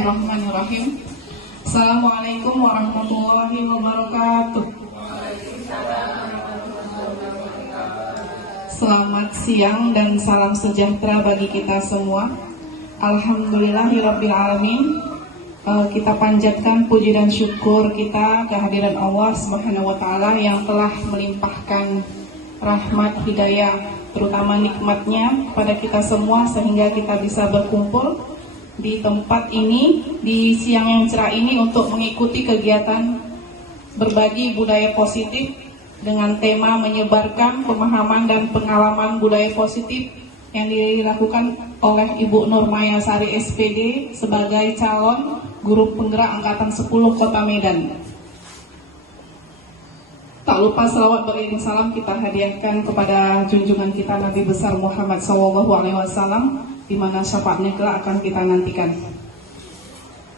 Bismillahirrahmanirrahim. Assalamualaikum warahmatullahi wabarakatuh. Selamat siang dan salam sejahtera bagi kita semua. Alhamdulillahirrabbilalamin. Kita panjatkan puji dan syukur kita kehadiran Allah Subhanahu wa Ta'ala yang telah melimpahkan rahmat hidayah, terutama nikmatnya pada kita semua sehingga kita bisa berkumpul di tempat ini di siang yang cerah ini untuk mengikuti kegiatan berbagi budaya positif dengan tema menyebarkan pemahaman dan pengalaman budaya positif yang dilakukan oleh Ibu Nurmaya Sari SPD sebagai calon guru penggerak Angkatan 10 Kota Medan. Tak lupa selawat beriring salam kita hadiahkan kepada junjungan kita Nabi besar Muhammad SAW, di mana syafaatnya kelak akan kita nantikan.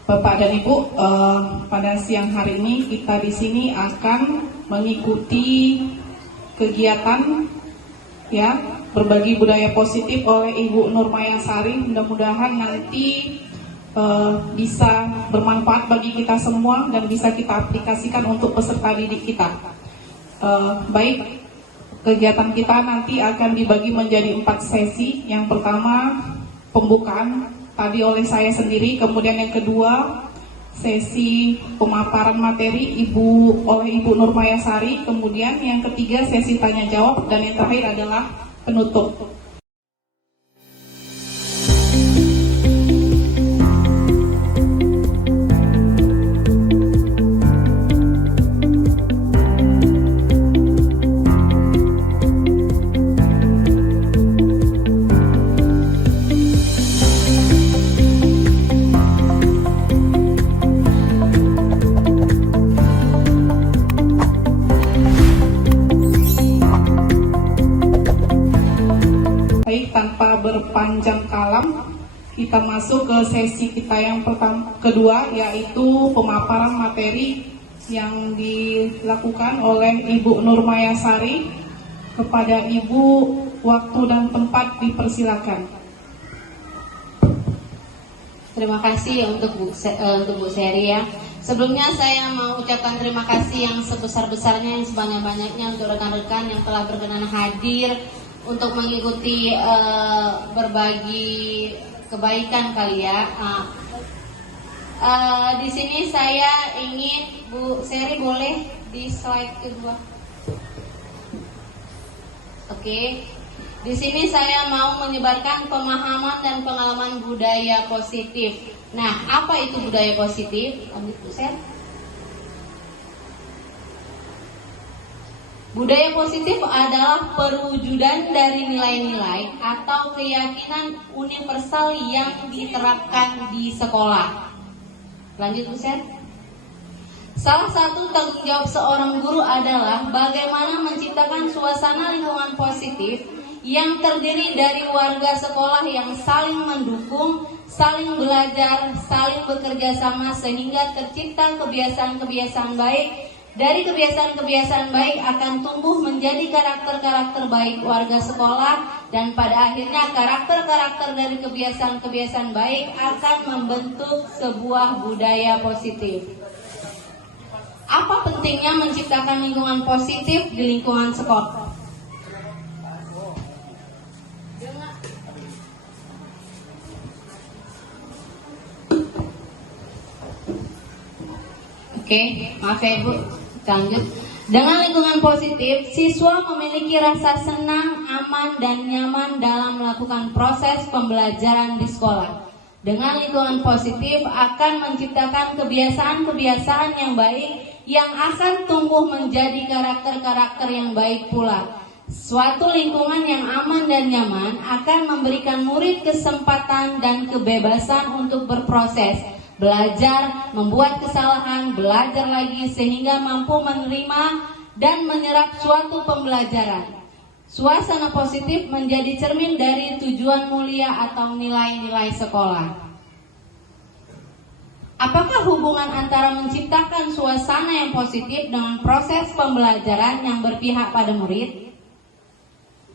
Bapak dan Ibu, pada siang hari ini kita di sini akan mengikuti kegiatan ya berbagi budaya positif oleh Ibu Nurmaya Sari. Mudah-mudahan nanti bisa bermanfaat bagi kita semua dan bisa kita aplikasikan untuk peserta didik kita. Baik, kegiatan kita nanti akan dibagi menjadi 4 sesi. Yang pertama pembukaan tadi oleh saya sendiri, kemudian yang kedua sesi pemaparan materi oleh Ibu Nurmaya Sari, kemudian yang ketiga sesi tanya jawab, dan yang terakhir adalah penutup. Tanpa berpanjang kalam, kita masuk ke sesi kita yang kedua, yaitu pemaparan materi yang dilakukan oleh Ibu Nurmaya Sari. Kepada Ibu, waktu dan tempat dipersilakan. Terima kasih untuk Bu Seri ya. Sebelumnya saya mau ucapkan terima kasih yang sebesar-besarnya, yang sebanyak-banyaknya untuk rekan-rekan yang telah berkenan hadir untuk mengikuti berbagi kebaikan kali ya. Di sini saya ingin Bu Seri boleh di slide kedua. Oke. Di sini saya mau menyebarkan pemahaman dan pengalaman budaya positif. Nah, apa itu budaya positif? Bu Seri. Budaya positif adalah perwujudan dari nilai-nilai atau keyakinan universal yang diterapkan di sekolah. Lanjut, Bu Sen. Salah satu tanggung jawab seorang guru adalah bagaimana menciptakan suasana lingkungan positif yang terdiri dari warga sekolah yang saling mendukung, saling belajar, saling bekerja sama sehingga tercipta kebiasaan-kebiasaan baik. Dari kebiasaan-kebiasaan baik akan tumbuh menjadi karakter-karakter baik warga sekolah, dan pada akhirnya karakter-karakter dari kebiasaan-kebiasaan baik akan membentuk sebuah budaya positif. Apa pentingnya menciptakan lingkungan positif di lingkungan sekolah? Oke, maaf ya Ibu. Lanjut. Dengan lingkungan positif, siswa memiliki rasa senang, aman, dan nyaman dalam melakukan proses pembelajaran di sekolah. Dengan lingkungan positif akan menciptakan kebiasaan-kebiasaan yang baik yang akan tumbuh menjadi karakter-karakter yang baik pula. Suatu lingkungan yang aman dan nyaman akan memberikan murid kesempatan dan kebebasan untuk berproses, belajar, membuat kesalahan, belajar lagi sehingga mampu menerima dan menyerap suatu pembelajaran. Suasana positif menjadi cermin dari tujuan mulia atau nilai-nilai sekolah. Apakah hubungan antara menciptakan suasana yang positif dengan proses pembelajaran yang berpihak pada murid?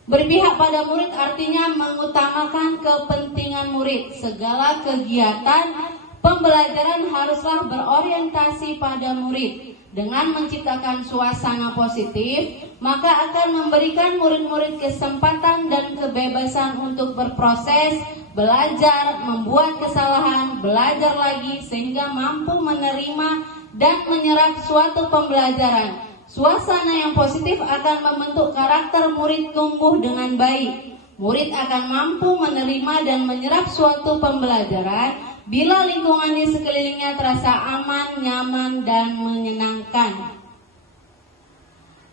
Berpihak pada murid artinya mengutamakan kepentingan murid. Segala kegiatan Pembelajaran haruslah berorientasi pada murid. Dengan menciptakan suasana positif, maka akan memberikan murid-murid kesempatan dan kebebasan untuk berproses, belajar, membuat kesalahan, belajar lagi, sehingga mampu menerima dan menyerap suatu pembelajaran. Suasana yang positif akan membentuk karakter murid tumbuh dengan baik. Murid akan mampu menerima dan menyerap suatu pembelajaran bila lingkungan di sekelilingnya terasa aman, nyaman, dan menyenangkan.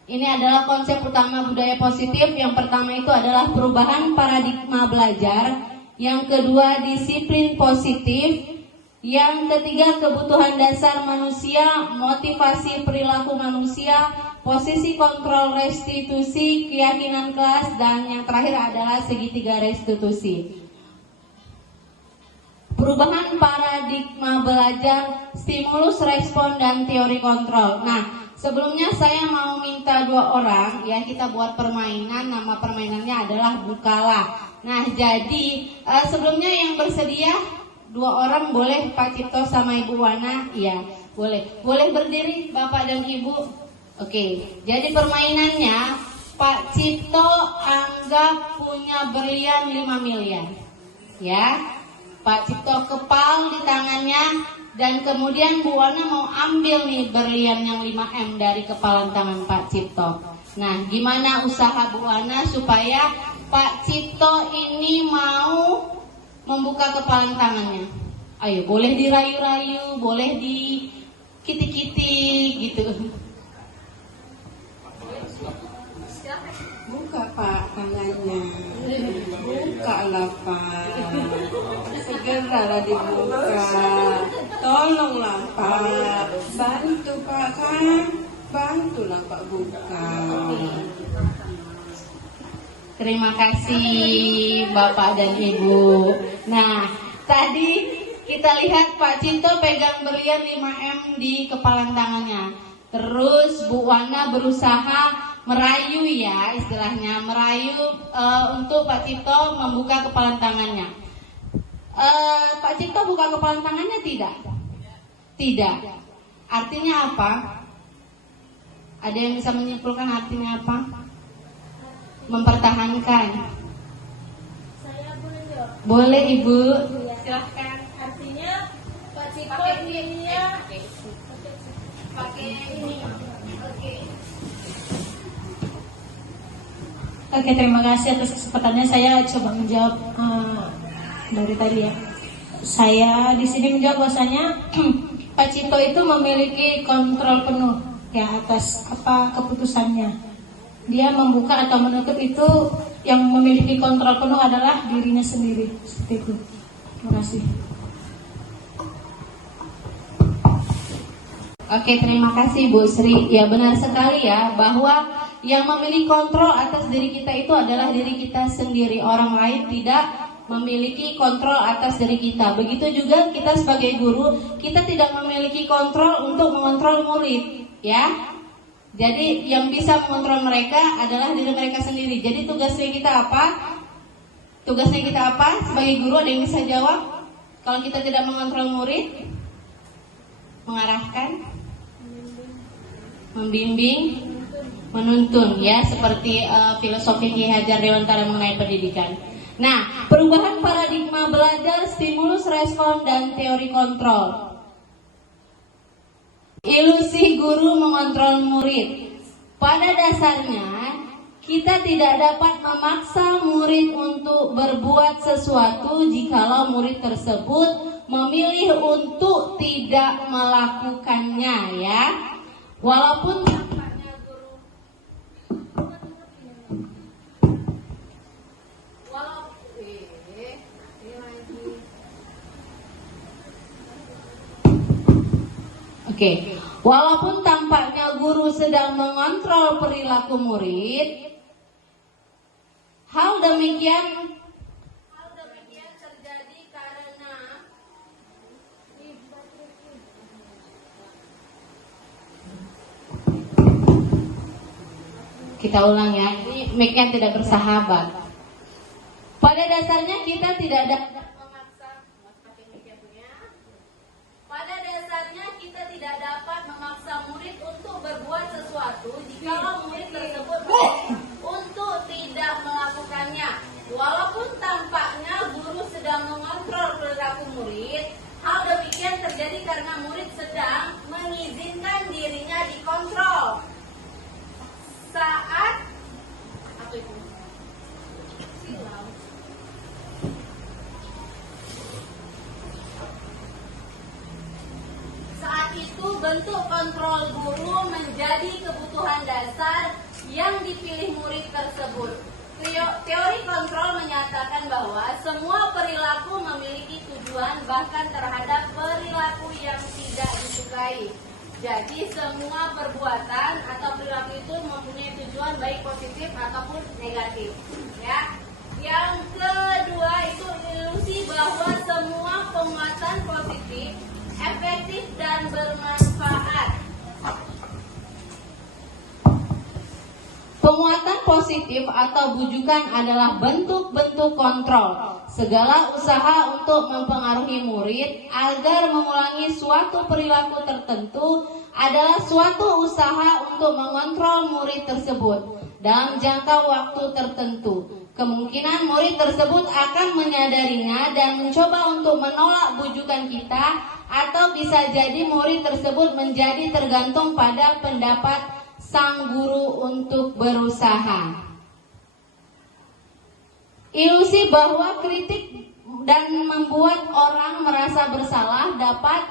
Ini adalah konsep utama budaya positif. Yang pertama itu adalah perubahan paradigma belajar. Yang kedua, disiplin positif. Yang ketiga, kebutuhan dasar manusia, motivasi perilaku manusia, posisi kontrol restitusi, keyakinan kelas, dan yang terakhir adalah segitiga restitusi. Perubahan paradigma belajar, stimulus respon, dan teori kontrol. Nah, sebelumnya saya mau minta 2 orang ya, kita buat permainan. Nama permainannya adalah Bukalah. Nah, jadi sebelumnya yang bersedia 2 orang, boleh Pak Cipto sama Ibu Wana? Iya, boleh. Boleh berdiri Bapak dan Ibu? Oke, jadi permainannya Pak Cipto anggap punya berlian 5 miliar. Ya, Pak Cipto kepal di tangannya, dan kemudian Bu Wana mau ambil nih berlian yang 5M dari kepalan tangan Pak Cipto. Nah, gimana usaha Bu Wana supaya Pak Cipto ini mau membuka kepalan tangannya? Ayo, boleh dirayu-rayu, boleh dikiti-kiti gitu. Buka Pak tangannya, bukalah Pak, segeralah dibuka, tolonglah Pak, bantu Pak kan, bantulah Pak buka. Terima kasih Bapak dan Ibu. Nah, tadi kita lihat Pak Cipto pegang berlian 5M di kepalan tangannya. Terus Bu Wana berusaha merayu ya, istilahnya merayu untuk Pak Cipto membuka kepalan tangannya. Pak Cipto buka kepalan tangannya tidak? Tidak. Artinya apa? Ada yang bisa menyimpulkan artinya apa? Mempertahankan. Saya boleh jawab? Boleh Ibu. Silahkan. Artinya Pak Cipto ininya pakai ini. Oke, terima kasih atas kesempatannya. Saya coba menjawab dari tadi ya. Saya di sini menjawab bahwasanya Pak Cipto itu memiliki kontrol penuh ya atas apa keputusannya. Dia membuka atau menutup itu yang memiliki kontrol penuh adalah dirinya sendiri. Seperti itu. Terima kasih. Oke, terima kasih Bu Sri. Ya, benar sekali ya, bahwa yang memiliki kontrol atas diri kita itu adalah diri kita sendiri. Orang lain tidak memiliki kontrol atas diri kita. Begitu juga kita sebagai guru, kita tidak memiliki kontrol untuk mengontrol murid, ya. Jadi yang bisa mengontrol mereka adalah diri mereka sendiri. Jadi tugasnya kita apa? Tugasnya kita apa? Sebagai guru, ada yang bisa jawab? Kalau kita tidak mengontrol murid, mengarahkan, membimbing, menuntun, ya, seperti filosofi Ki Hajar Dewantara mengenai pendidikan. Nah, perubahan paradigma belajar, stimulus respon, dan teori kontrol. Ilusi guru mengontrol murid. Pada dasarnya, kita tidak dapat memaksa murid untuk berbuat sesuatu jikalau murid tersebut memilih untuk tidak melakukannya, ya. Walaupun walaupun tampaknya guru sedang mengontrol perilaku murid, hal demikian terjadi karena kita ulang ya, ini mic-nya tidak bersahabat. Pada dasarnya kita tidak dapat memaksa. tidak dapat memaksa murid untuk berbuat sesuatu jika murid tersebut untuk tidak melakukannya. Walaupun tampaknya guru sedang mengontrol perilaku murid, hal demikian terjadi karena murid sedang mengizinkan dirinya dikontrol. Saat apa itu? Silau. Saat itu bentuk kontrol guru menjadi kebutuhan dasar yang dipilih murid tersebut. Teori kontrol menyatakan bahwa semua perilaku memiliki tujuan bahkan terhadap perilaku yang tidak disukai. Jadi semua perbuatan atau perilaku itu mempunyai tujuan baik positif ataupun negatif. Ya. Yang kedua itu ilusi bahwa semua penguatan positif efektif dan bermanfaat. Penguatan positif atau bujukan adalah bentuk-bentuk kontrol. Segala usaha untuk mempengaruhi murid agar mengulangi suatu perilaku tertentu adalah suatu usaha untuk mengontrol murid tersebut dalam jangka waktu tertentu. Kemungkinan murid tersebut akan menyadarinya dan mencoba untuk menolak bujukan kita, atau bisa jadi murid tersebut menjadi tergantung pada pendapat sang guru untuk berusaha. Ilusi bahwa kritik dan membuat orang merasa bersalah dapat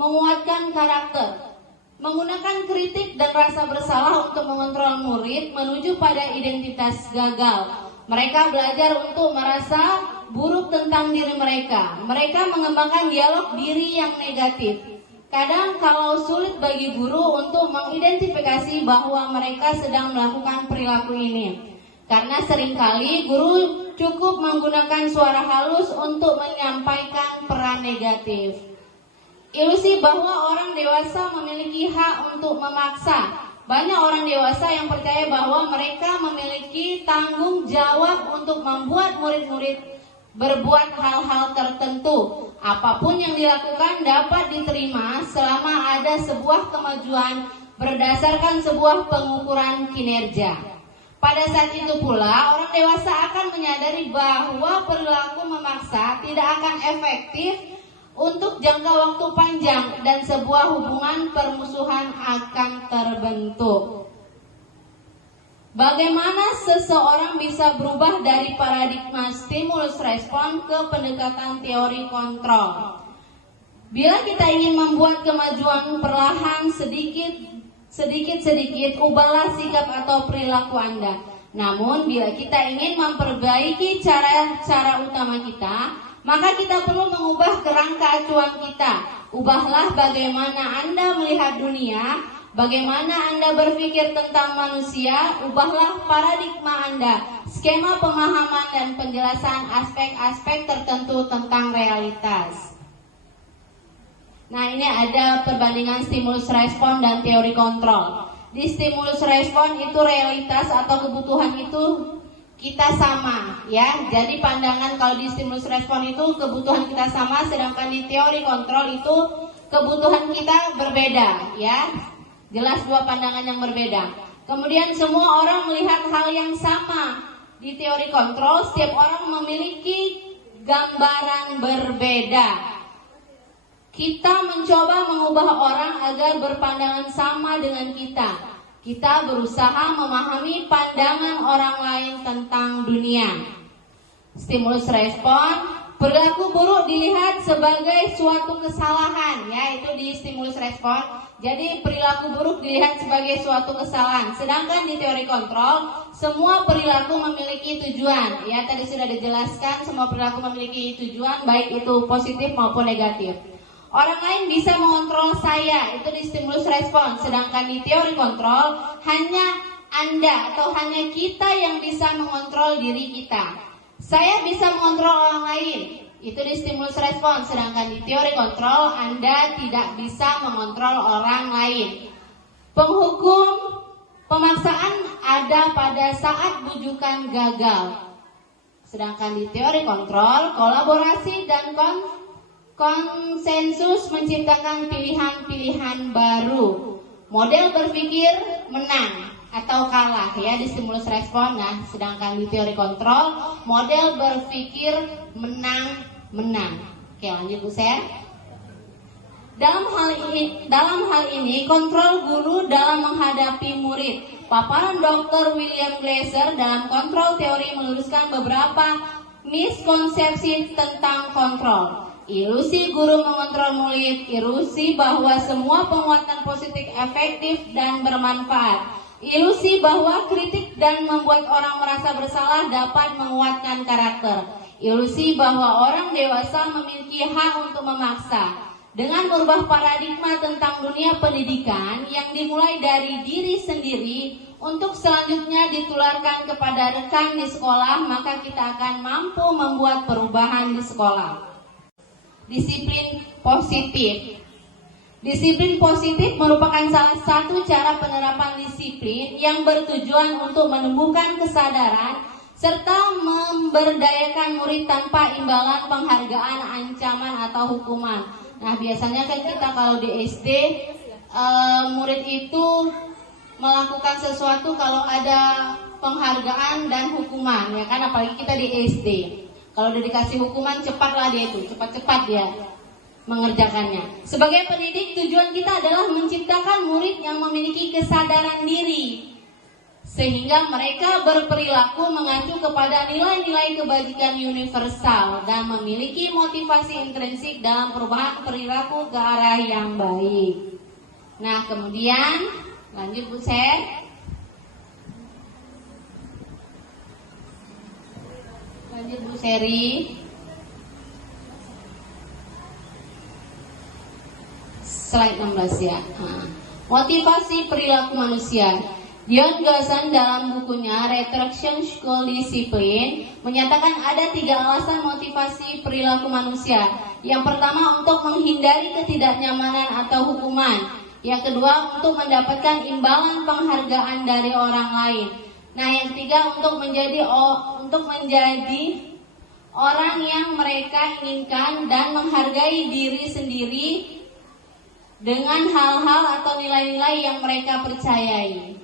menguatkan karakter. Menggunakan kritik dan rasa bersalah untuk mengontrol murid menuju pada identitas gagal. Mereka belajar untuk merasa buruk tentang diri mereka. Mereka mengembangkan dialog diri yang negatif. Kadang kalau sulit bagi guru untuk mengidentifikasi bahwa mereka sedang melakukan perilaku ini. Karena seringkali guru cukup menggunakan suara halus untuk menyampaikan peran negatif. Ilusi bahwa orang dewasa memiliki hak untuk memaksa. Banyak orang dewasa yang percaya bahwa mereka memiliki tanggung jawab untuk membuat murid-murid berbuat hal-hal tertentu. Apapun yang dilakukan dapat diterima selama ada sebuah kemajuan berdasarkan sebuah pengukuran kinerja. Pada saat itu pula, orang dewasa akan menyadari bahwa perilaku memaksa tidak akan efektif untuk jangka waktu panjang dan sebuah hubungan permusuhan akan terbentuk. Bagaimana seseorang bisa berubah dari paradigma stimulus respon ke pendekatan teori kontrol? Bila kita ingin membuat kemajuan perlahan sedikit-sedikit, ubahlah sikap atau perilaku Anda. Namun bila kita ingin memperbaiki cara utama kita, maka kita perlu mengubah kerangka acuan kita. Ubahlah bagaimana Anda melihat dunia, bagaimana Anda berpikir tentang manusia. Ubahlah paradigma Anda, skema pemahaman dan penjelasan aspek-aspek tertentu tentang realitas. Nah, ini ada perbandingan stimulus respon dan teori kontrol. Di stimulus respon itu realitas atau kebutuhan itu kita sama, ya. Jadi pandangan kalau di stimulus respon itu kebutuhan kita sama, sedangkan di teori kontrol itu kebutuhan kita berbeda, ya. Jelas dua pandangan yang berbeda. Kemudian semua orang melihat hal yang sama. Di teori kontrol setiap orang memiliki gambaran berbeda. Kita mencoba mengubah orang agar berpandangan sama dengan kita. Kita berusaha memahami pandangan orang lain tentang dunia. Stimulus respon, perilaku buruk dilihat sebagai suatu kesalahan, ya, itu di stimulus respon. Jadi perilaku buruk dilihat sebagai suatu kesalahan. Sedangkan di teori kontrol, semua perilaku memiliki tujuan. Ya, tadi sudah dijelaskan, semua perilaku memiliki tujuan, baik itu positif maupun negatif. Orang lain bisa mengontrol saya, itu di stimulus respon. Sedangkan di teori kontrol, hanya Anda atau hanya kita yang bisa mengontrol diri kita. Saya bisa mengontrol orang lain, itu di stimulus respon. Sedangkan di teori kontrol, Anda tidak bisa mengontrol orang lain. Penghukum pemaksaan ada pada saat bujukan gagal. Sedangkan di teori kontrol, kolaborasi dan Konsensus menciptakan pilihan-pilihan baru. Model berpikir menang atau kalah ya di stimulus respon. Nah, sedangkan di teori kontrol, model berpikir menang. Oke, lanjut Bu Ser. Dalam hal ini, kontrol guru dalam menghadapi murid. Paparan Dr. William Glasser dalam kontrol teori meluruskan beberapa miskonsepsi tentang kontrol. Ilusi guru mengontrol murid, ilusi bahwa semua penguatan positif efektif dan bermanfaat. Ilusi bahwa kritik dan membuat orang merasa bersalah dapat menguatkan karakter. Ilusi bahwa orang dewasa memiliki hak untuk memaksa. Dengan merubah paradigma tentang dunia pendidikan yang dimulai dari diri sendiri untuk selanjutnya ditularkan kepada rekan di sekolah, maka kita akan mampu membuat perubahan di sekolah. Disiplin positif. Disiplin positif merupakan salah satu cara penerapan disiplin yang bertujuan untuk menumbuhkan kesadaran serta memberdayakan murid tanpa imbalan penghargaan, ancaman, atau hukuman. Nah, biasanya kan kita kalau di SD, murid itu melakukan sesuatu kalau ada penghargaan dan hukuman, ya kan, apalagi kita di SD. Kalau udah dikasih hukuman, cepatlah dia itu, cepat-cepat dia mengerjakannya. Sebagai pendidik, tujuan kita adalah menciptakan murid yang memiliki kesadaran diri, sehingga mereka berperilaku mengacu kepada nilai-nilai kebajikan universal dan memiliki motivasi intrinsik dalam perubahan perilaku ke arah yang baik. Nah, kemudian lanjut Bu Ser. Lanjut Bu Seri. Slide 16 ya. Motivasi perilaku manusia. Dion Gazan dalam bukunya Retraction School Discipline menyatakan ada 3 alasan motivasi perilaku manusia. Yang pertama, untuk menghindari ketidaknyamanan atau hukuman. Yang kedua, untuk mendapatkan imbalan penghargaan dari orang lain. Nah, yang ketiga, untuk menjadi orang yang mereka inginkan dan menghargai diri sendiri dengan hal-hal atau nilai-nilai yang mereka percayai.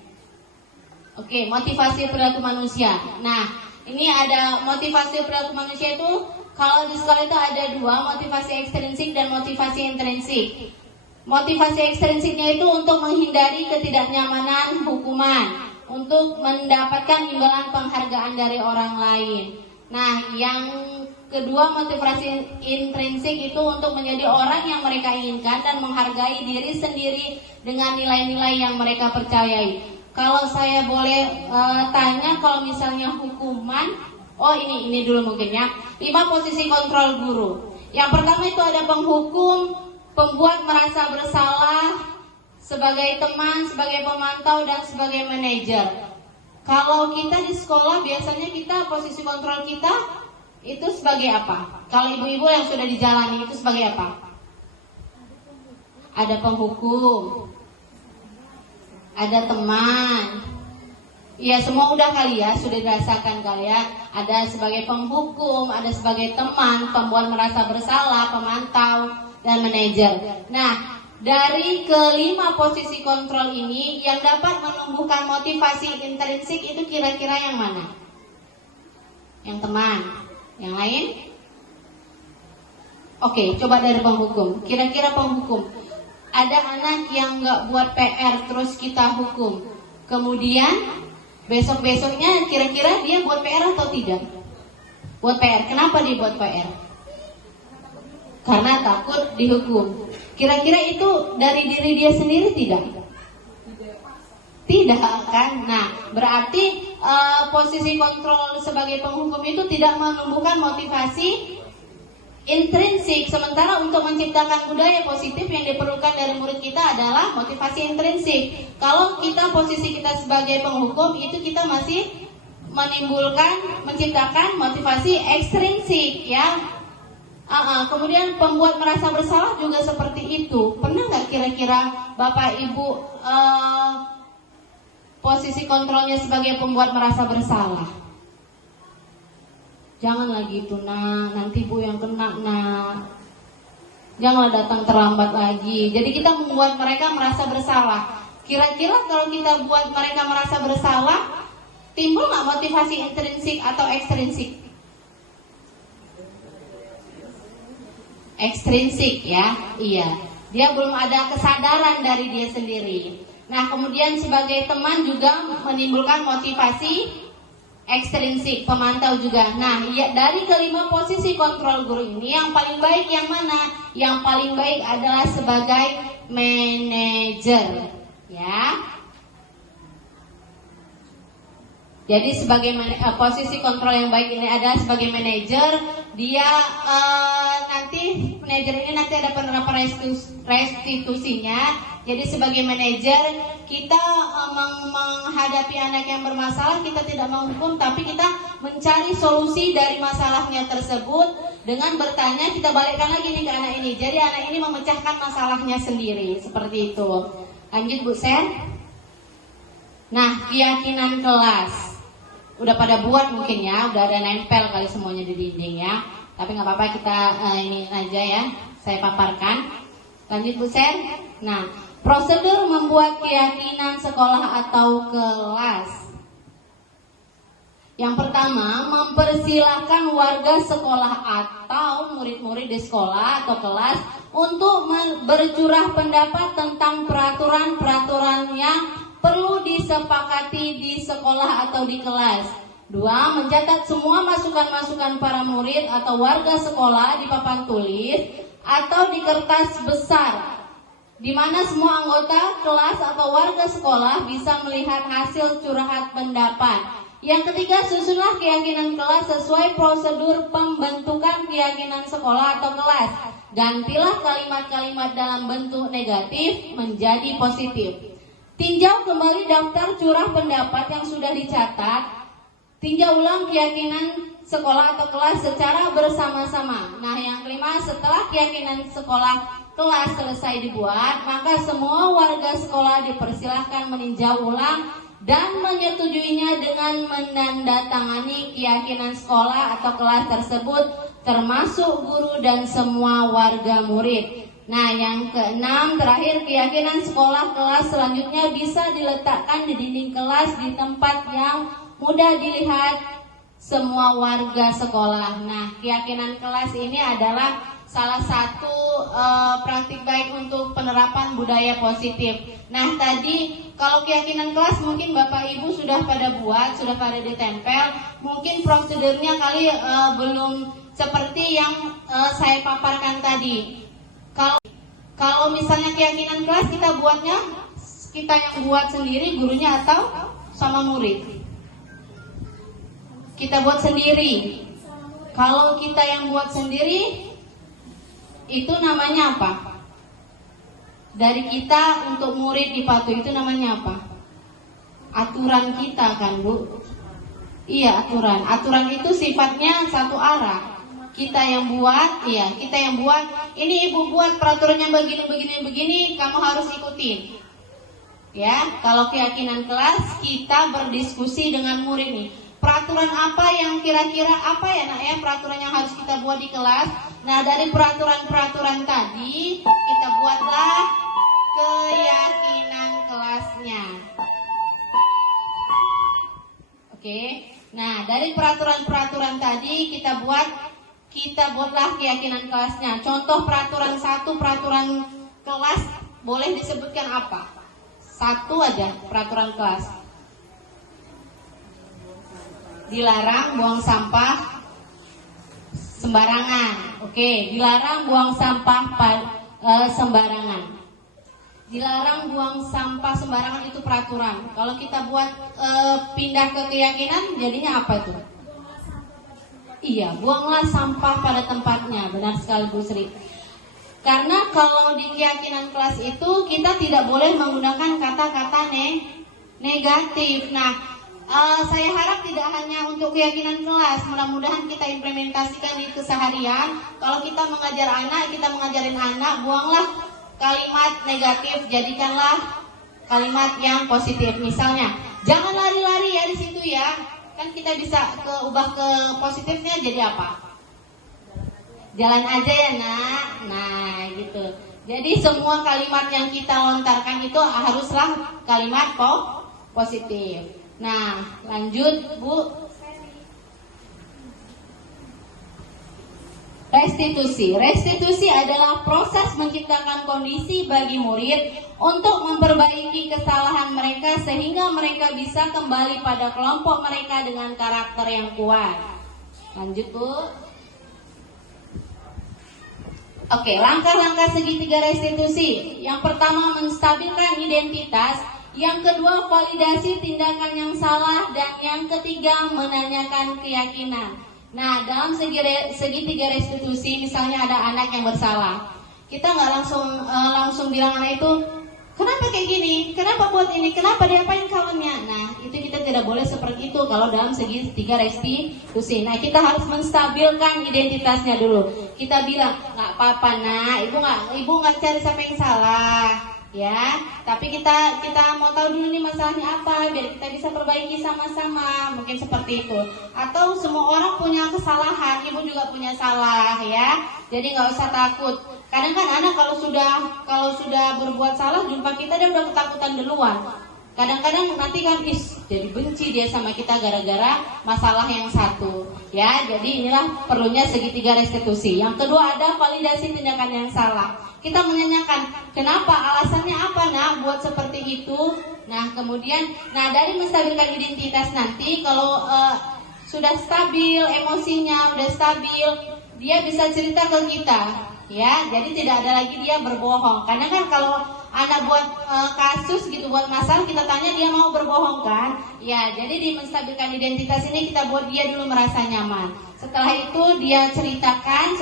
Oke, motivasi perilaku manusia. Nah, ini ada motivasi perilaku manusia itu, kalau di sekolah itu ada 2, motivasi ekstrinsik dan motivasi intrinsik. Motivasi ekstrinsiknya itu untuk menghindari ketidaknyamanan hukuman, untuk mendapatkan imbalan penghargaan dari orang lain. Nah, yang kedua, motivasi intrinsik itu untuk menjadi orang yang mereka inginkan dan menghargai diri sendiri dengan nilai-nilai yang mereka percayai. Kalau saya boleh tanya, kalau misalnya hukuman, ini dulu mungkin ya. 5 posisi kontrol guru. Yang pertama itu ada penghukum, pembuat merasa bersalah, sebagai teman, sebagai pemantau, dan sebagai manajer. Kalau kita di sekolah, biasanya kita posisi kontrol kita itu sebagai apa? Kalau ibu-ibu yang sudah dijalani itu sebagai apa? Ada penghukum, ada teman. Ya, semua udah kali ya, sudah dirasakan kali ya. Ada sebagai penghukum, ada sebagai teman, pembuat merasa bersalah, pemantau, dan manajer. Nah, dari kelima posisi kontrol ini, yang dapat menumbuhkan motivasi intrinsik itu kira-kira yang mana? Yang teman. Yang lain? Oke, coba dari penghukum. Kira-kira penghukum. Ada anak yang nggak buat PR terus kita hukum. Kemudian besok-besoknya kira-kira dia buat PR atau tidak? Buat PR. Kenapa dia buat PR? Karena takut dihukum. Kira-kira itu dari diri dia sendiri tidak? Tidak kan? Nah, berarti posisi kontrol sebagai penghukum itu tidak menumbuhkan motivasi intrinsik. Sementara untuk menciptakan budaya positif yang diperlukan dari murid kita adalah motivasi intrinsik. Kalau kita posisi kita sebagai penghukum, itu kita masih menciptakan motivasi ekstrinsik ya. Kemudian pembuat merasa bersalah juga seperti itu. Pernah nggak kira-kira Bapak Ibu posisi kontrolnya sebagai pembuat merasa bersalah? Jangan lagi itu nak, nanti Bu yang kena nak. Janganlah datang terlambat lagi. Jadi kita membuat mereka merasa bersalah. Kira-kira kalau kita buat mereka merasa bersalah, timbul nggak motivasi intrinsik atau ekstrinsik? Ekstrinsik ya, iya. Dia belum ada kesadaran dari dia sendiri. Nah, kemudian sebagai teman juga menimbulkan motivasi ekstrinsik, pemantau juga. Nah, ya, dari kelima posisi kontrol guru ini yang paling baik yang mana? Yang paling baik adalah sebagai manajer, ya. Jadi sebagai posisi kontrol yang baik ini adalah sebagai manajer. Dia nanti manajer ini nanti ada penerapan restitusinya. Jadi sebagai manajer kita menghadapi anak yang bermasalah, kita tidak menghukum, tapi kita mencari solusi dari masalahnya tersebut dengan bertanya, kita balikkan lagi nih ke anak ini. Jadi anak ini memecahkan masalahnya sendiri, seperti itu. Lanjut Bu Sen. Nah, keyakinan kelas. Udah pada buat mungkin ya, udah ada nempel kali semuanya di dinding ya. Tapi nggak apa-apa, kita ini aja ya, saya paparkan. Lanjut Bu Sen. Nah, prosedur membuat keyakinan sekolah atau kelas. Yang pertama, mempersilahkan warga sekolah atau murid-murid di sekolah atau kelas untuk bercurah pendapat tentang peraturan-peraturan yang perlu disepakati di sekolah atau di kelas. 2. Mencatat semua masukan-masukan para murid atau warga sekolah di papan tulis atau di kertas besar, di mana semua anggota kelas atau warga sekolah bisa melihat hasil curahan pendapat. Yang ketiga, susunlah keyakinan kelas sesuai prosedur pembentukan keyakinan sekolah atau kelas. Gantilah kalimat-kalimat dalam bentuk negatif menjadi positif. Tinjau kembali daftar curah pendapat yang sudah dicatat. Tinjau ulang keyakinan sekolah atau kelas secara bersama-sama. Nah, yang kelima, setelah keyakinan sekolah kelas selesai dibuat, maka semua warga sekolah dipersilahkan meninjau ulang dan menyetujuinya dengan menandatangani keyakinan sekolah atau kelas tersebut, termasuk guru dan semua warga murid. Nah, yang keenam, terakhir, keyakinan sekolah kelas selanjutnya bisa diletakkan di dinding kelas di tempat yang mudah dilihat semua warga sekolah. Nah, keyakinan kelas ini adalah salah satu praktik baik untuk penerapan budaya positif. Nah, tadi kalau keyakinan kelas mungkin Bapak Ibu sudah pada buat, sudah pada ditempel. Mungkin prosedurnya kali belum seperti yang saya paparkan tadi. Kalau misalnya keyakinan kelas kita buatnya, kita yang buat sendiri, gurunya atau sama murid? Kita buat sendiri. Kalau kita yang buat sendiri, itu namanya apa? Dari kita untuk murid di Patu itu namanya apa? Aturan kita kan Bu? Iya, aturan. Aturan itu sifatnya satu arah. Kita yang buat, iya, kita yang buat. Ini ibu buat peraturannya begini, kamu harus ikutin. Ya, kalau keyakinan kelas kita berdiskusi dengan murid nih. Peraturan apa yang kira-kira apa ya nak ya peraturan yang harus kita buat di kelas. Nah, dari peraturan-peraturan tadi kita buatlah keyakinan kelasnya. Oke. Nah, dari peraturan-peraturan tadi kita buatlah keyakinan kelasnya. Contoh peraturan 1, peraturan kelas boleh disebutkan apa? Satu aja peraturan kelas. Dilarang buang sampah sembarangan. Oke, dilarang buang sampah sembarangan. Dilarang buang sampah sembarangan itu peraturan. Kalau kita buat pindah ke keyakinan, jadinya apa tuh? Iya, buanglah sampah pada tempatnya. Benar sekali Bu Sri. Karena kalau di keyakinan kelas itu kita tidak boleh menggunakan kata-kata negatif. Nah, saya harap tidak hanya untuk keyakinan kelas, mudah-mudahan kita implementasikan di keseharian. Kalau kita mengajar anak, kita mengajarin anak, buanglah kalimat negatif, jadikanlah kalimat yang positif. Misalnya, jangan lari-lari ya di situ ya. Kan kita bisa ubah ke positifnya jadi apa? Jalan aja ya nak. Nah gitu. Jadi semua kalimat yang kita lontarkan itu haruslah kalimat positif. Nah lanjut Bu. Restitusi. Restitusi adalah proses menciptakan kondisi bagi murid untuk memperbaiki kesalahan mereka sehingga mereka bisa kembali pada kelompok mereka dengan karakter yang kuat. Lanjut Bu. Oke, langkah-langkah segitiga restitusi. Yang pertama menstabilkan identitas, yang kedua validasi tindakan yang salah, dan yang ketiga menanyakan keyakinan. Nah, dalam segitiga restitusi, misalnya ada anak yang bersalah, kita nggak langsung bilang anak itu, kenapa kayak gini, kenapa buat ini, kenapa diapain kawannya. Nah, itu kita tidak boleh seperti itu kalau dalam segitiga restitusi. Nah, kita harus menstabilkan identitasnya dulu. Kita bilang, nggak apa-apa nak, ibu nggak cari siapa yang salah. Ya, tapi kita mau tahu dulu nih masalahnya apa biar kita bisa perbaiki sama-sama, mungkin seperti itu. Atau semua orang punya kesalahan, ibu juga punya salah ya. Jadi nggak usah takut. Kadang kan anak kalau sudah berbuat salah jumpa kita dia udah ketakutan duluan. Kadang-kadang nanti kan jadi benci dia sama kita gara-gara masalah yang satu. Ya, jadi inilah perlunya segitiga restitusi. Yang kedua ada validasi tindakan yang salah. Kita menanyakan kenapa, alasannya apa nak buat seperti itu. Nah kemudian, dari menstabilkan identitas nanti kalau sudah stabil emosinya, udah stabil, dia bisa cerita ke kita, ya. Jadi tidak ada lagi dia berbohong. Karena kan kalau anak buat kasus gitu, buat masalah, kita tanya dia mau berbohong kan? Ya, jadi di menstabilkan identitas ini kita buat dia dulu merasa nyaman. Setelah itu dia ceritakan,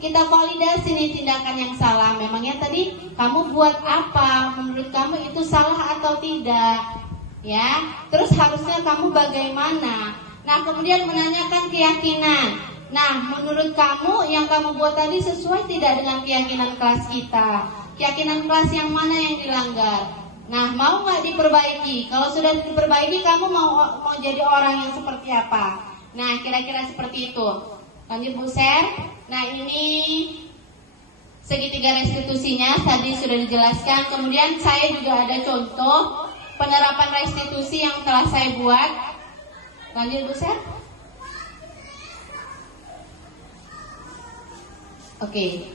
kita validasi nih tindakan yang salah. Memangnya tadi kamu buat apa? Menurut kamu itu salah atau tidak? Ya, terus harusnya kamu bagaimana? Nah, kemudian menanyakan keyakinan. Nah, menurut kamu yang kamu buat tadi sesuai tidak dengan keyakinan kelas kita? Keyakinan kelas yang mana yang dilanggar? Nah, mau nggak diperbaiki? Kalau sudah diperbaiki, kamu mau jadi orang yang seperti apa? Nah, kira-kira seperti itu. Lanjut Bu Ser. Nah, ini segitiga restitusinya tadi sudah dijelaskan. Kemudian saya juga ada contoh penerapan restitusi yang telah saya buat. Lanjut Bu Ser. Oke.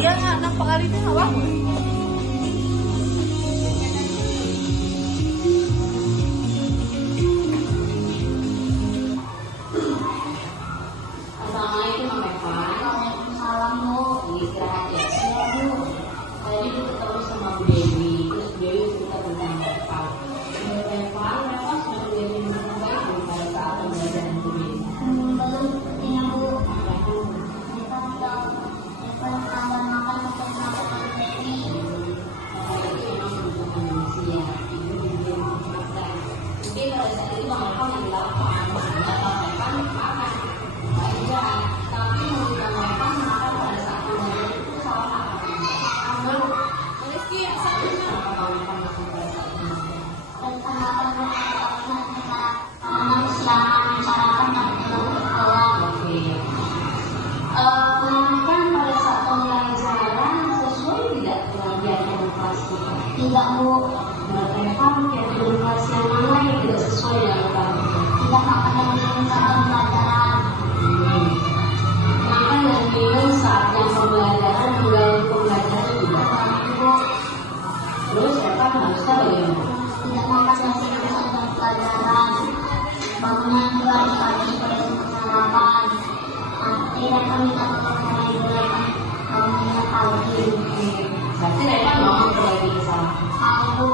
Dia anak pengali itu nggak bangun. Assalamualaikum Waalaikumsalam Bu. Istirahat ya. Iya Bu. Tadi Bu ketemu sama Bu Dewi. Terus Bu Dewi cerita tentang Reva. Menurut Reva sudah menjadi lebih baik pada saat pembelajaran Bu Dewi. Belum, ya Bu. Kita tinggal tambah makan untuk makan baby. Itu memang kebutuhan manusia. Ibu juga menjelaskan. Mungkin pada saat itu Bang Reva yang dilakukan. Bang Reva makan. Baiklah, tapi mau ditambahkan makan pada saat pembelajaran itu salah apa? Rizky, satunya. Kenapa Bang Reva makan pada saat pembelajaran? Kemanusiaan masyarakat yang belum sekolah. Oke. Menanyakan pada saat pembelajaran sesuai tidak dengan kelas kita? Tidak Bu. Menurut Reva, bangunan kedua dipadati dengan sarapan. Nanti mereka minta tolong sama ibu lagi bangunnya pagi. Berarti Reva mau berbagi kesalahan. Aku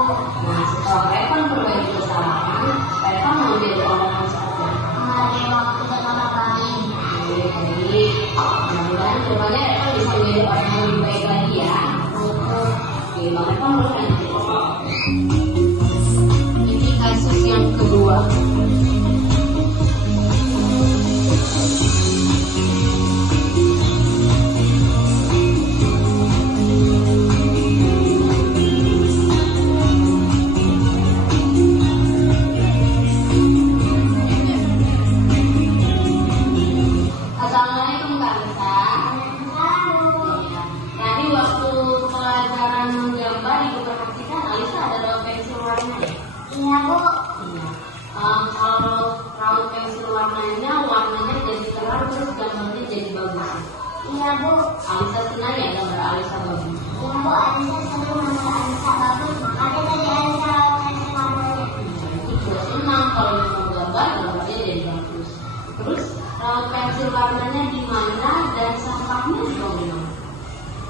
Nah, setelah Reva berbagi kesalahan, Reva mau jadi orang yang seperti apa? menghargai waktu dan orang lain. Jadi, mudah-mudahan kedepannya Reva bisa menjadi orang yang lebih baik lagi ya. Oke, Bang Reva menurut lanjut. Ini kasus yang kedua. Assalamualaikum Kak Lisa. Iya. Tadi waktu pelajaran menggambar diperhatikan Alisa ada raut pensil warna ya? Iya Bu, Iya. Kalau raut pensil warnanya jadi terang terus gambarnya jadi bagus. iya Bu, Alisa senang ya gambar Alisa bagus. iya Bu, Anissa sering nama Anissa bagus, makanya tadi Anissa rawatkan warnanya. Itu juga senang kalau dia mau gambar gambarnya jadi bagus. Terus raut pensil warnanya di mana dan sampahnya di mana?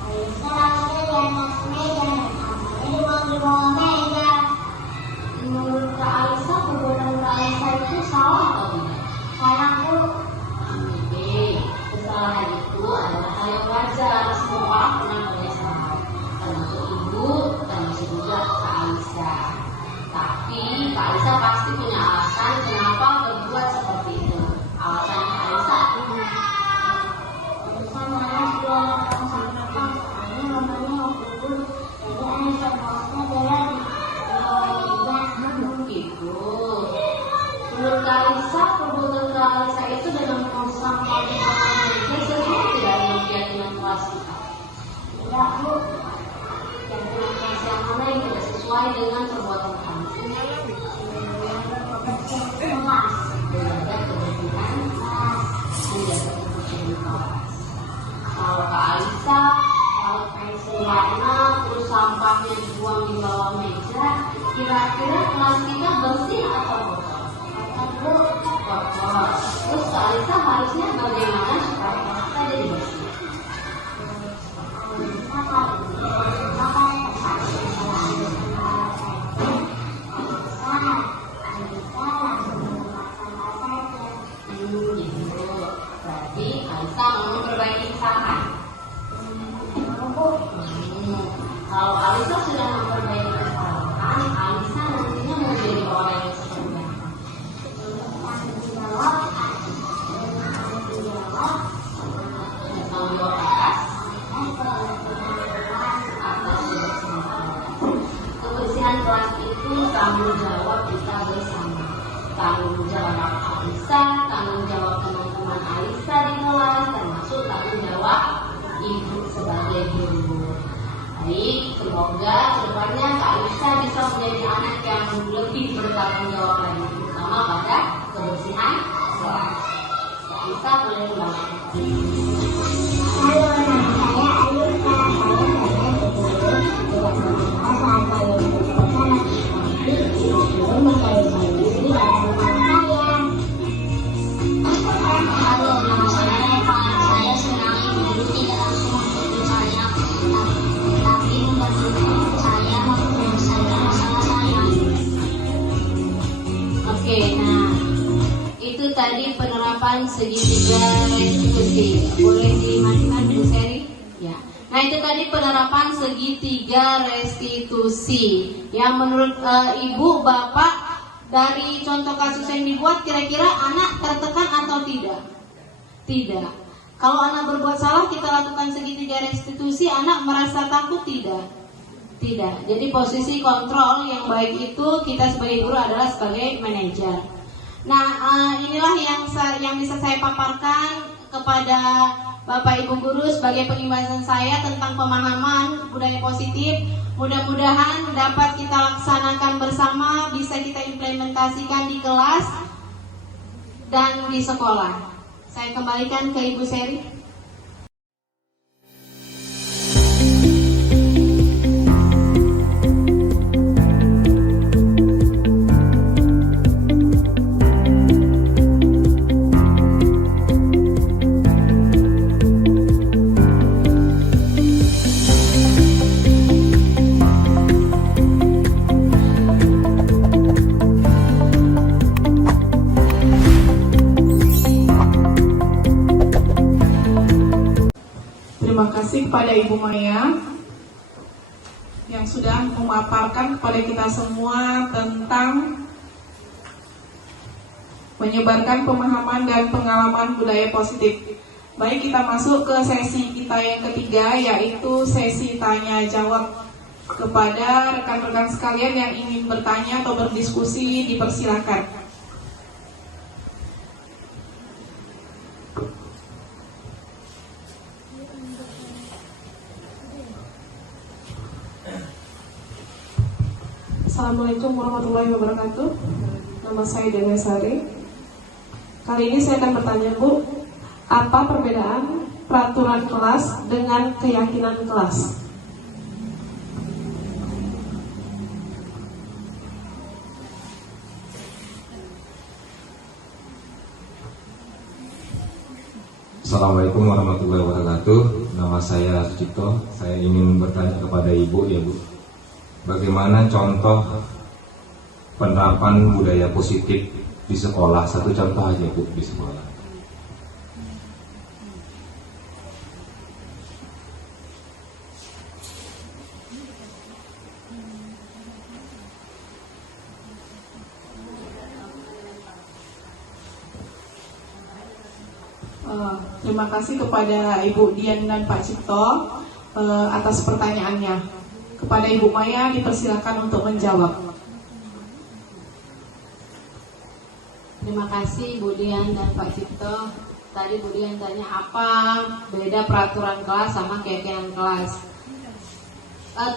Anissa rawatnya di atas meja dan sampahnya dibuang di bawah meja. Menurut Kak Alisa perbuatan Kak Alisa itu salah atau tidak? Salah Bu, Oke, kesalahan itu adalah hal yang wajar. Semua orang pernah punya salah, termasuk ibu, termasuk juga Kak Alisa. Tapi Kak Alisa pasti punya alasan kenapa berbuat seperti itu. Alasan Kak Alisa, Anissa malas jualan sampah, soalnya mamanya mau kubur, jadi Anissa bawasnya adalah di bawah meja. itu. Menurut Kak Alisa, perbuatan Kak Alisa itu dengan membuang sampah di bawah meja sesuai tidak dengan keyakinan kelas kita. Tidak Bu, Keyakinan kelas yang mana yang tidak sesuai dengan perbuatan kami. kelas. Menjaga kebersihan kelas, menjaga kebersihan kelas. Kalau Kak Alisa, kalau pensil warna terus sampahnya dibuang di bawah meja, kira-kira kelas kita bersih atau kotor? Bu, Kotor. Terus Kak Alisa harusnya bagaimana supaya kelas kita jadi bersih? Anissa kalau makan terpaksa salah Anissa langsung memakan saja. Gitu. Berarti Alisa mau memperbaiki kesalahan. Kalau Alisa sudah memperbaiki kesalahan, Alisa nantinya mau jadi orang yang seperti apa? Tanggung jawab atas kebersihan kelas itu tanggung jawab kita bersama. Tanggung jawab Alisa, tanggung jawab teman-teman Alisa di kelas, termasuk tanggung jawab ibu sebagai guru. Baik, semoga kedepannya Kak Alisa bisa menjadi anak yang lebih bertanggung jawab lagi, terutama pada kebersihan kelas. Kak Alisa boleh ulang. Halo, nama saya Alisa. Saya pernah tidak menyangka saat saya duduk bersama tapi ibu memperbaiki diri dalam rumah saya. Halo, nama saya Reva. Saya senang ibu tidak langsung membantu saya, tapi membantu saya menyelesaikan masalah saya. Oke, nah itu tadi penerapan segitiga restitusi. Boleh dimatikan Bu Seri? Ya. Nah itu tadi penerapan segitiga restitusi. Yang menurut ibu, bapak dari contoh kasus yang dibuat, kira-kira anak tertekan atau tidak? Tidak. Kalau anak berbuat salah, kita lakukan segitiga restitusi, anak merasa takut tidak? Tidak. Jadi posisi kontrol yang baik itu kita sebagai guru adalah sebagai manajer. Nah, inilah yang bisa saya paparkan kepada Bapak Ibu Guru sebagai pengimbasan saya tentang pemahaman budaya positif. Mudah-mudahan dapat kita laksanakan bersama, bisa kita implementasikan di kelas dan di sekolah. Saya kembalikan ke Ibu Seri. kasih kepada Ibu Maya yang sudah memaparkan kepada kita semua tentang menyebarkan pemahaman dan pengalaman budaya positif. Baik, kita masuk ke sesi kita yang ketiga, yaitu sesi tanya jawab. Kepada rekan-rekan sekalian yang ingin bertanya atau berdiskusi, dipersilakan. Assalamualaikum warahmatullahi wabarakatuh. Nama saya Dewi Sari. Kali ini saya akan bertanya, Bu, apa perbedaan peraturan kelas dengan keyakinan kelas? Assalamualaikum warahmatullahi wabarakatuh. Nama saya Sucipto. Saya ingin bertanya kepada Ibu, ya Bu, bagaimana contoh penerapan budaya positif di sekolah? Satu contoh aja, Bu, di sekolah. Terima kasih kepada Ibu Dian dan Pak Cipto atas pertanyaannya. Kepada Ibu Maya dipersilakan untuk menjawab. Terima kasih Bu Dian dan Pak Cipto. Tadi Bu Dian tanya apa beda peraturan kelas sama keyakinan kelas.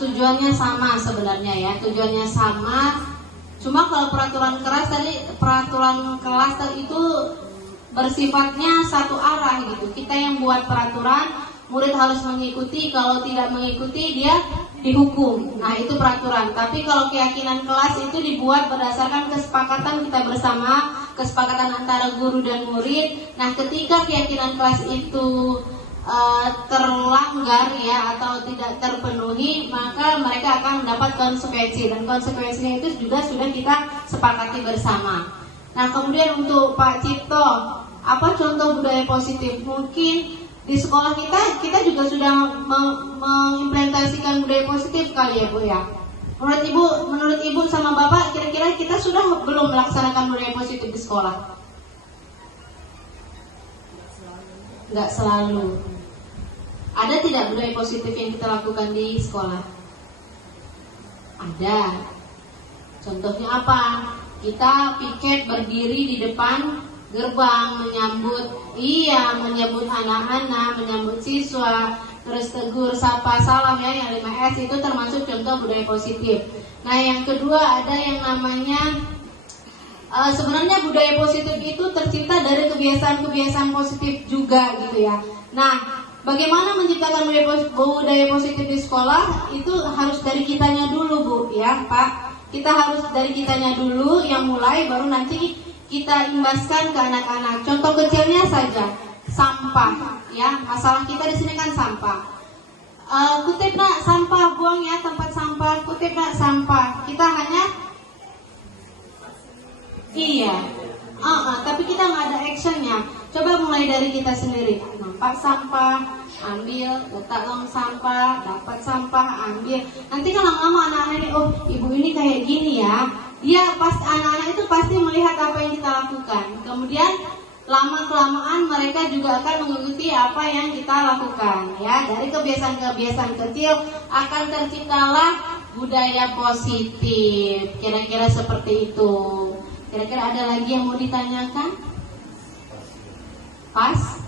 Tujuannya sama sebenarnya ya, tujuannya sama. Cuma kalau peraturan kelas itu bersifatnya satu arah gitu. Kita yang buat peraturan, murid harus mengikuti. Kalau tidak mengikuti, dia dihukum. Nah, itu peraturan. Tapi kalau keyakinan kelas itu dibuat berdasarkan kesepakatan kita bersama, kesepakatan antara guru dan murid. Nah, ketika keyakinan kelas itu terlanggar ya atau tidak terpenuhi, maka mereka akan mendapat konsekuensi, dan konsekuensinya itu juga sudah kita sepakati bersama. Nah, kemudian untuk Pak Cipto, apa contoh budaya positif? Mungkin di sekolah kita juga sudah mengimplementasikan budaya positif kali ya Bu ya. Menurut Ibu sama Bapak, kira-kira kita sudah belum melaksanakan budaya positif di sekolah? Nggak selalu. Ada tidak budaya positif yang kita lakukan di sekolah? Ada. Contohnya apa? Kita piket berdiri di depan gerbang menyambut anak-anak, menyambut siswa, terus tegur, sapa, salam ya, yang 5S itu termasuk contoh budaya positif. Nah, yang kedua ada yang namanya sebenarnya budaya positif itu tercipta dari kebiasaan-kebiasaan positif juga gitu ya. Nah, bagaimana menciptakan budaya positif di sekolah itu harus dari kitanya dulu Bu ya Pak. Kita harus dari kitanya dulu yang mulai, baru nanti kita imbaskan ke anak-anak. Contoh kecilnya saja, sampah ya. Masalah kita di sini kan sampah. Kutip nak sampah, buang ya tempat sampah. Kutip nak sampah. Kita hanya tapi kita nggak ada actionnya. Coba mulai dari kita sendiri. Nampak sampah, ambil, letak tong sampah, dapat sampah, ambil. Nanti kan lama-lama anak-anak ini, oh ibu ini kayak gini ya. Anak-anak itu pasti melihat apa yang kita lakukan. Kemudian lama-kelamaan mereka juga akan mengikuti apa yang kita lakukan ya. Dari kebiasaan-kebiasaan kecil akan terciptalah budaya positif. Kira-kira seperti itu. Kira-kira ada lagi yang mau ditanyakan? Pas?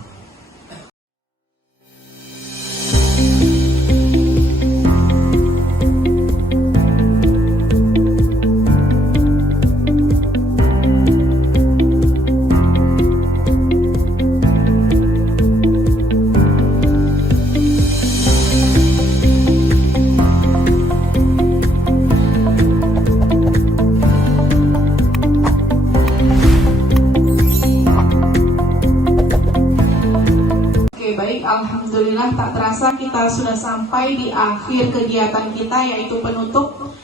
Alhamdulillah tak terasa kita sudah sampai di akhir kegiatan kita, yaitu penutup.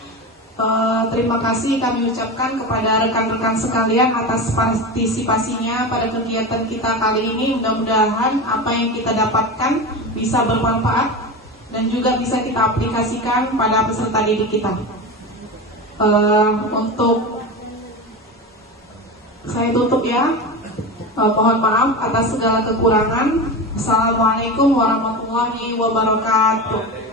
Terima kasih kami ucapkan kepada rekan-rekan sekalian atas partisipasinya pada kegiatan kita kali ini. Mudah-mudahan apa yang kita dapatkan bisa bermanfaat dan juga bisa kita aplikasikan pada peserta didik kita. Untuk saya tutup ya. Mohon maaf atas segala kekurangan. Assalamualaikum warahmatullahi wabarakatuh.